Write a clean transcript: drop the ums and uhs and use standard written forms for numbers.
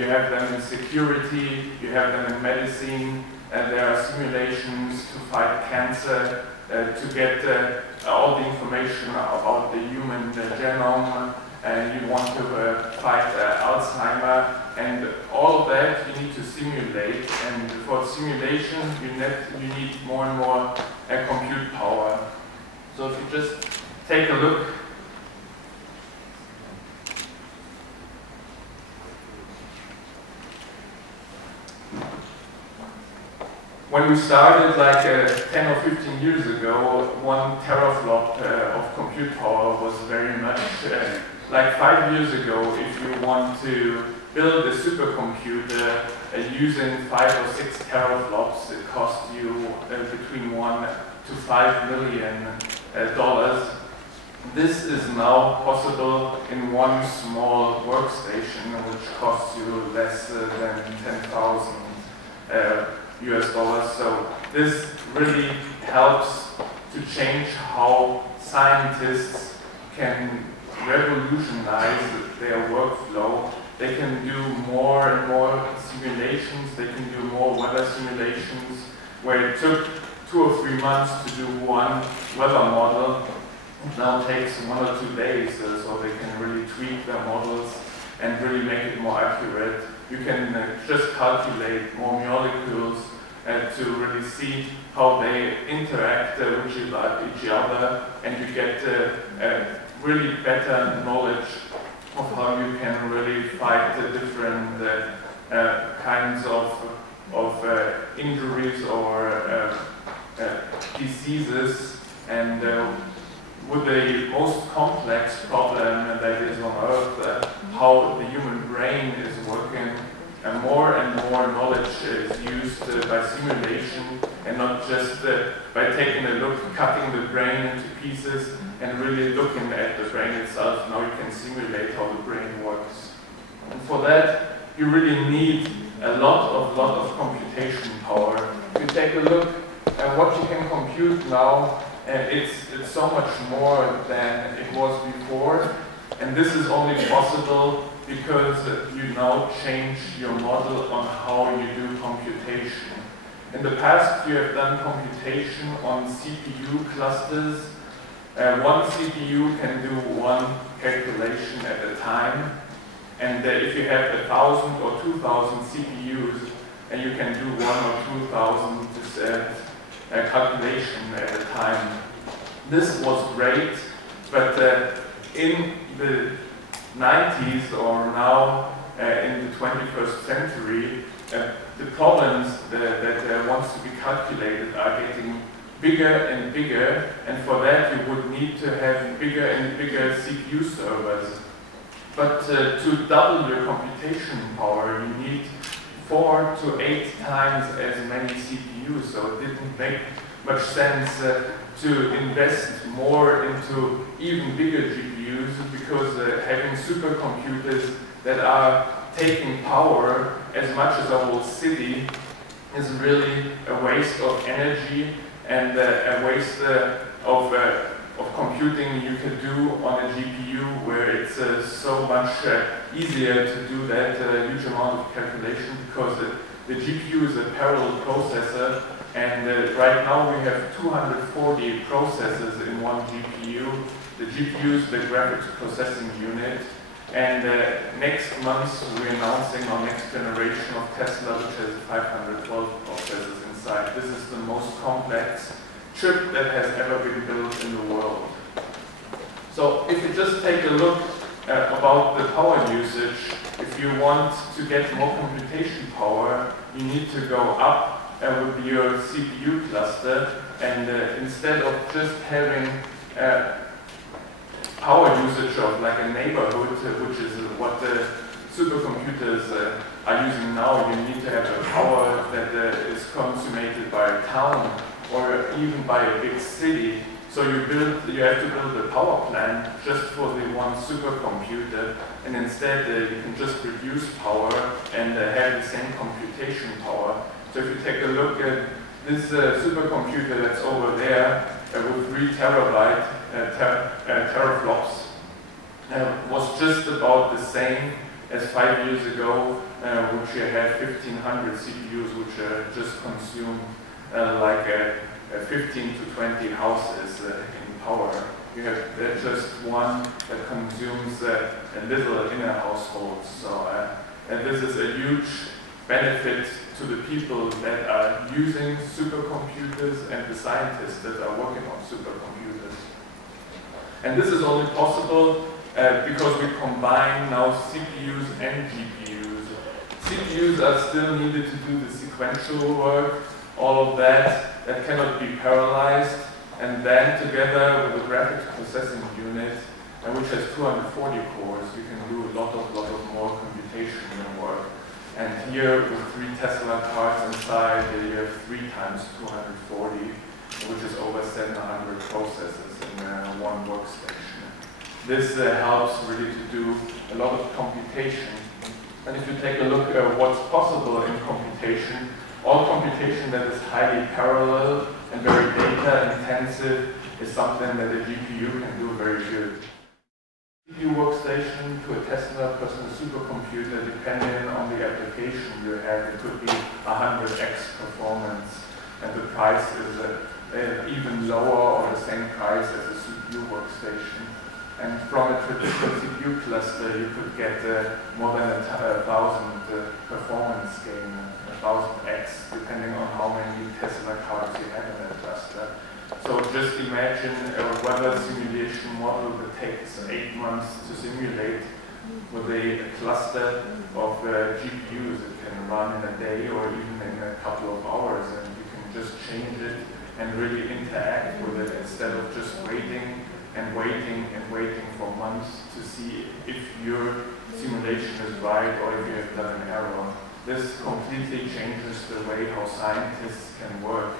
You have them in security, you have them in medicine, and there are simulations to fight cancer, to get all the information about the human genome, and you want to fight Alzheimer, and all of that you need to simulate, and for simulation you need more and more compute power. So if you just take a look, when we started like 10 or 15 years ago, 1 teraflop of compute power was very much like 5 years ago. If you want to build a supercomputer using 5 or 6 teraflops, it costs you between $1 to $5 million. This is now possible in one small workstation, which costs you less than 10,000 US dollars. So this really helps to change how scientists can revolutionize their workflow. They can do more and more simulations, they can do more weather simulations, where it took 2 or 3 months to do one weather model. It now takes 1 or 2 days, so they can really tweak their models and really make it more accurate. You can just calculate more molecules to really see how they interact with each other, and you get really better knowledge of how you can really fight different kinds of injuries or diseases. And with the most complex problem that is on Earth, how the human brain is working, more and more knowledge is used by simulation, and not just by taking a look, cutting the brain into pieces and really looking at the brain itself. Now you can simulate how the brain works. And for that, you really need a lot of computation power. If you take a look at what you can compute now, it's so much more than it was before. And this is only possible because you now change your model on how you do computation. In the past, you have done computation on CPU clusters. One CPU can do one calculation at a time. And if you have 1,000 or 2,000 CPUs, you can do 1 or 2,000 calculation at a time. This was great, but in the 90s or now in the 21st century, the problems that wants to be calculated are getting bigger and bigger, and for that you would need to have bigger and bigger CPU servers. But to double your computation power, you need 4 to 8 times as many CPUs, so it didn't make much sense to invest more into even bigger GPUs, because having supercomputers that are taking power as much as a whole city is really a waste of energy and a waste of computing you can do on a GPU, where it's so much easier to do that huge amount of calculation, because the GPU is a parallel processor, and right now we have 240 processors in one GPU. The GPU is the graphics processing unit, and next month we're announcing our next generation of Tesla, which has 512 processors inside. This is the most complex chip that has ever been built in the world. So if you just take a look about the power usage, if you want to get more computation power, you need to go up with your CPU cluster, and instead of just having power usage of like a neighborhood, which is what the supercomputers are using now, you need to have a power that is consummated by a town or even by a big city. So you have to build a power plant just for the one supercomputer, and instead you can just reduce power and have the same computation power. So if you take a look at this supercomputer that's over there with 3 terabyte teraflops, was just about the same as 5 years ago, which you had 1,500 CPUs which just consume like 15 to 20 houses in power. You have just one that consumes a little in a household. So, and this is a huge benefit to the people that are using supercomputers and the scientists that are working on supercomputers. And this is only possible because we combine now CPUs and GPUs. CPUs are still needed to do the sequential work, all of that cannot be parallelized, and then together with the graphics processing unit, which has 240 cores, you can do a lot of more computational work. And here with 3 Tesla cards inside, you have 3 times 240, which is over 700 processors in one workstation. This helps really to do a lot of computation. And if you take a look at what's possible in computation, all computation that is highly parallel and very data intensive is something that a GPU can do very good. CPU workstation to a Tesla personal supercomputer, depending on the application you have, it could be 100x performance, and the price is even lower or the same price as a CPU workstation. And from a traditional CPU cluster, you could get more than 1,000 performance gain, 1,000x, depending on how many Tesla cards you have in that cluster. So just imagine a weather simulation model that takes 8 months to simulate with a cluster of GPUs. It can run in a day or even in a couple of hours, and you can just change it and really interact with it instead of just waiting and waiting and waiting for months to see if your simulation is right or if you have done an error. This completely changes the way how scientists can work.